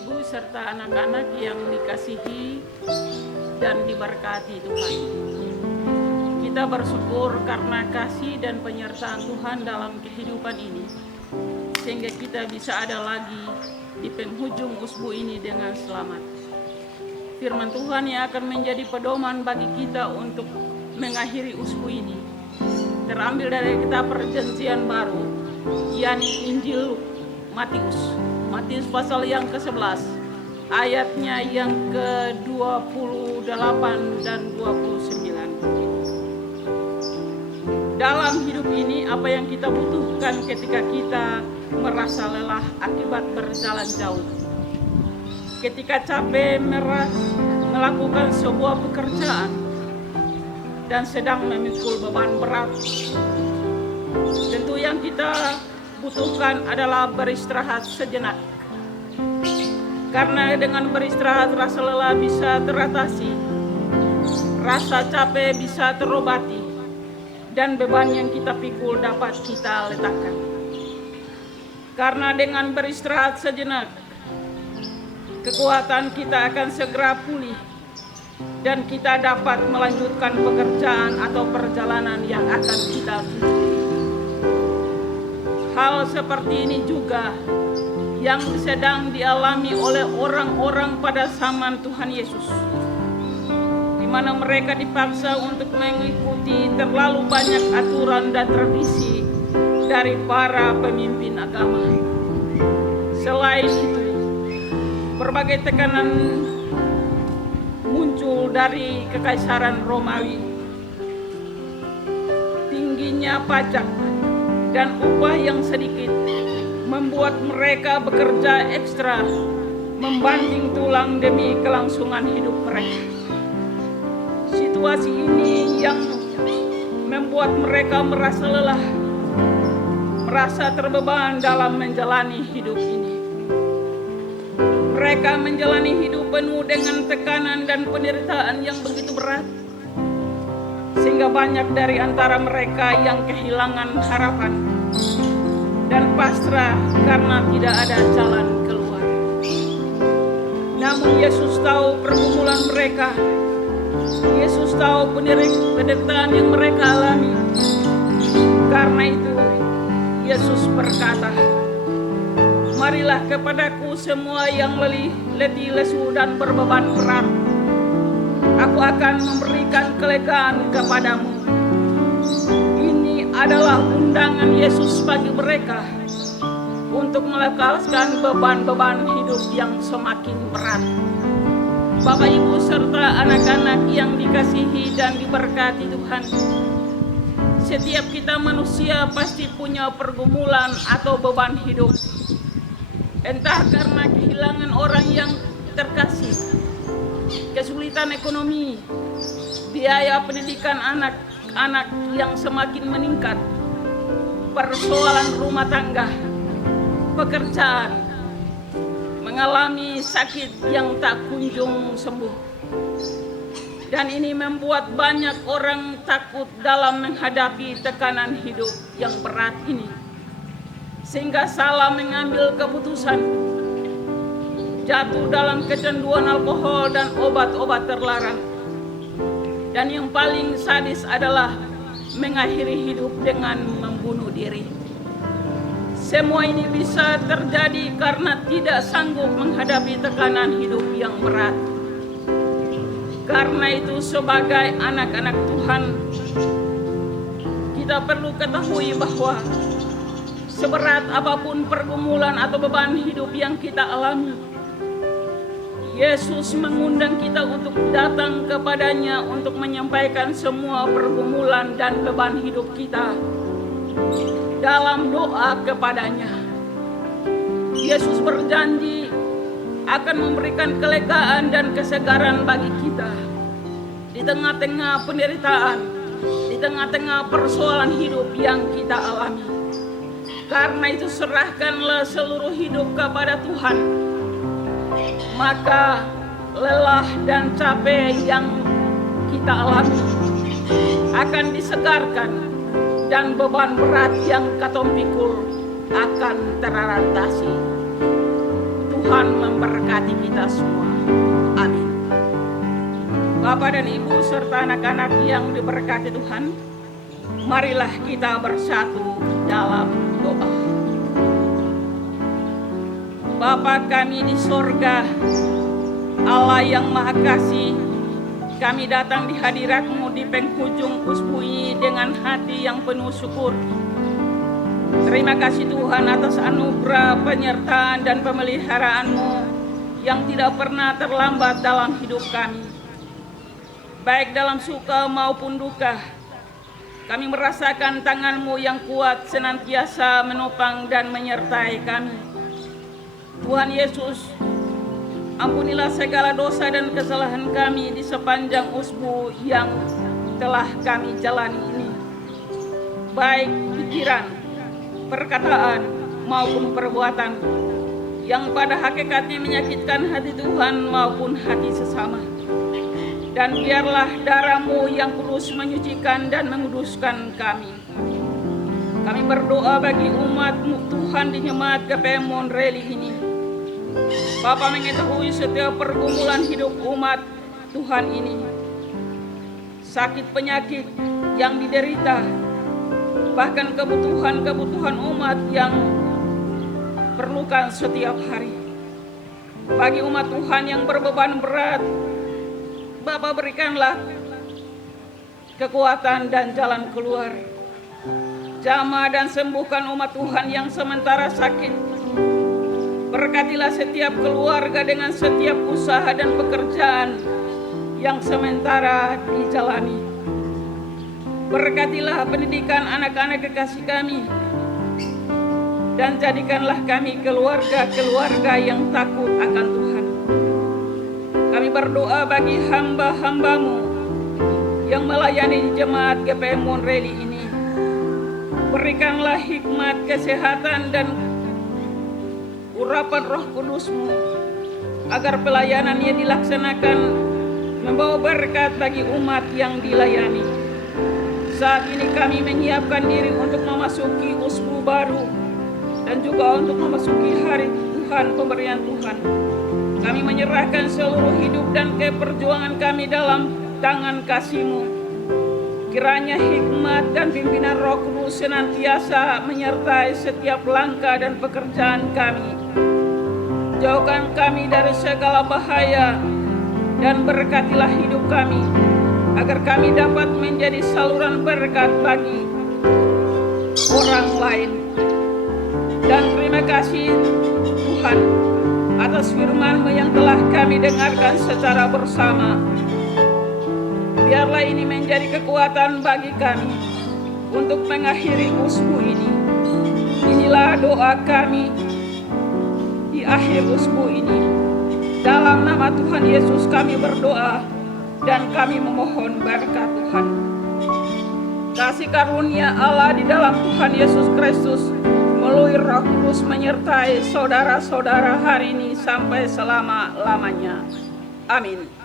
Ibu serta anak-anak yang dikasihi dan diberkati Tuhan. Kita bersyukur karena kasih dan penyertaan Tuhan dalam kehidupan ini, sehingga kita bisa ada lagi di penghujung usbu ini dengan selamat. Firman Tuhan yang akan menjadi pedoman bagi kita untuk mengakhiri usbu ini terambil dari kitab Perjanjian Baru, yakni Injil Matius pasal yang ke-11, ayatnya yang ke-28 dan 29. Dalam hidup ini, apa yang kita butuhkan ketika kita merasa lelah akibat berjalan jauh, ketika capek melakukan sebuah pekerjaan dan sedang memikul beban berat, tentu yang kita butuhkan adalah beristirahat sejenak. Karena dengan beristirahat rasa lelah bisa teratasi, rasa capek bisa terobati, dan beban yang kita pikul dapat kita letakkan. Karena dengan beristirahat sejenak, kekuatan kita akan segera pulih dan kita dapat melanjutkan pekerjaan atau perjalanan yang akan kita tuju. Hal seperti ini juga yang sedang dialami oleh orang-orang pada zaman Tuhan Yesus, di mana mereka dipaksa untuk mengikuti terlalu banyak aturan dan tradisi dari para pemimpin agama. Selain itu, berbagai tekanan muncul dari Kekaisaran Romawi. Tingginya pajak dan upah yang sedikit membuat mereka bekerja ekstra, membanting tulang demi kelangsungan hidup mereka. Situasi ini yang membuat mereka merasa lelah, merasa terbeban dalam menjalani hidup ini. Mereka menjalani hidup penuh dengan tekanan dan penderitaan yang begitu berat, sehingga banyak dari antara mereka yang kehilangan harapan dan pasrah karena tidak ada jalan keluar. Namun Yesus tahu pergumulan mereka. Yesus tahu penderitaan yang mereka alami. Karena itu Yesus berkata, "Marilah kepadaku semua yang letih lesu dan berbeban berat. Aku akan memberikan kelegaan kepadamu." Ini adalah undangan Yesus bagi mereka untuk melepaskan beban-beban hidup yang semakin berat. Bapak, Ibu, serta anak-anak yang dikasihi dan diberkati Tuhan, setiap kita manusia pasti punya pergumulan atau beban hidup. Entah karena kehilangan orang yang terkasih, kesulitan ekonomi, biaya pendidikan anak-anak yang semakin meningkat, persoalan rumah tangga, pekerjaan, mengalami sakit yang tak kunjung sembuh. Dan ini membuat banyak orang takut dalam menghadapi tekanan hidup yang berat ini, sehingga salah mengambil keputusan, jatuh dalam kecanduan alkohol dan obat-obat terlarang. Dan yang paling sadis adalah mengakhiri hidup dengan membunuh diri. Semua ini bisa terjadi karena tidak sanggup menghadapi tekanan hidup yang berat. Karena itu sebagai anak-anak Tuhan, kita perlu ketahui bahwa seberat apapun pergumulan atau beban hidup yang kita alami, Yesus mengundang kita untuk datang kepadanya untuk menyampaikan semua pergumulan dan beban hidup kita dalam doa kepadanya. Yesus berjanji akan memberikan kelegaan dan kesegaran bagi kita di tengah-tengah penderitaan, di tengah-tengah persoalan hidup yang kita alami. Karena itu serahkanlah seluruh hidup kepada Tuhan. Maka lelah dan capek yang kita alami akan disegarkan, dan beban berat yang katong pikul akan teratasi. Tuhan memberkati kita semua. Amin. Bapak dan Ibu serta anak-anak yang diberkati Tuhan, marilah kita bersatu dalam doa. Bapa kami di sorga, Allah yang Maha Kasih, kami datang di hadirat-Mu di penghujung usbu ini dengan hati yang penuh syukur. Terima kasih Tuhan atas anugerah, penyertaan dan pemeliharaan-Mu yang tidak pernah terlambat dalam hidup kami. Baik dalam suka maupun duka, kami merasakan tangan-Mu yang kuat senantiasa menopang dan menyertai kami. Tuhan Yesus, ampunilah segala dosa dan kesalahan kami di sepanjang usbu yang telah kami jalani ini. Baik pikiran, perkataan, maupun perbuatan yang pada hakikatnya menyakitkan hati Tuhan maupun hati sesama. Dan biarlah darah-Mu yang kudus menyucikan dan menguduskan kami. Kami berdoa bagi umat-Mu Tuhan di jemaat GPM Monreali ini. Bapa mengetahui setiap pergumulan hidup umat Tuhan ini, sakit penyakit yang diderita, bahkan kebutuhan-kebutuhan umat yang perlukan setiap hari. Bagi umat Tuhan yang berbeban berat, Bapa berikanlah kekuatan dan jalan keluar. Jamah dan sembuhkan umat Tuhan yang sementara sakit. Berkatilah setiap keluarga dengan setiap usaha dan pekerjaan yang sementara dijalani. Berkatilah pendidikan anak-anak kekasih kami. Dan jadikanlah kami keluarga-keluarga yang takut akan Tuhan. Kami berdoa bagi hamba-hamba-Mu yang melayani jemaat GPM Monreali ini. Berikanlah hikmat, kesehatan, dan urapan Roh Kudus-Mu agar pelayanannya dilaksanakan membawa berkat bagi umat yang dilayani. Saat ini kami menyiapkan diri untuk memasuki usbu baru dan juga untuk memasuki hari Tuhan, pemberian Tuhan. Kami menyerahkan seluruh hidup dan keperjuangan kami dalam tangan kasih-Mu. Kiranya hikmat dan pimpinan Roh Kudus senantiasa menyertai setiap langkah dan pekerjaan kami. Jauhkan kami dari segala bahaya dan berkatilah hidup kami, agar kami dapat menjadi saluran berkat bagi orang lain. Dan terima kasih Tuhan atas firman-Mu yang telah kami dengarkan secara bersama. Biarlah ini menjadi kekuatan bagi kami untuk mengakhiri usbu ini. Inilah doa kami di akhir usbu ini. Dalam nama Tuhan Yesus kami berdoa dan kami memohon berkat Tuhan. Kasih karunia Allah di dalam Tuhan Yesus Kristus melalui Roh Kudus menyertai saudara-saudara hari ini sampai selama-lamanya. Amin.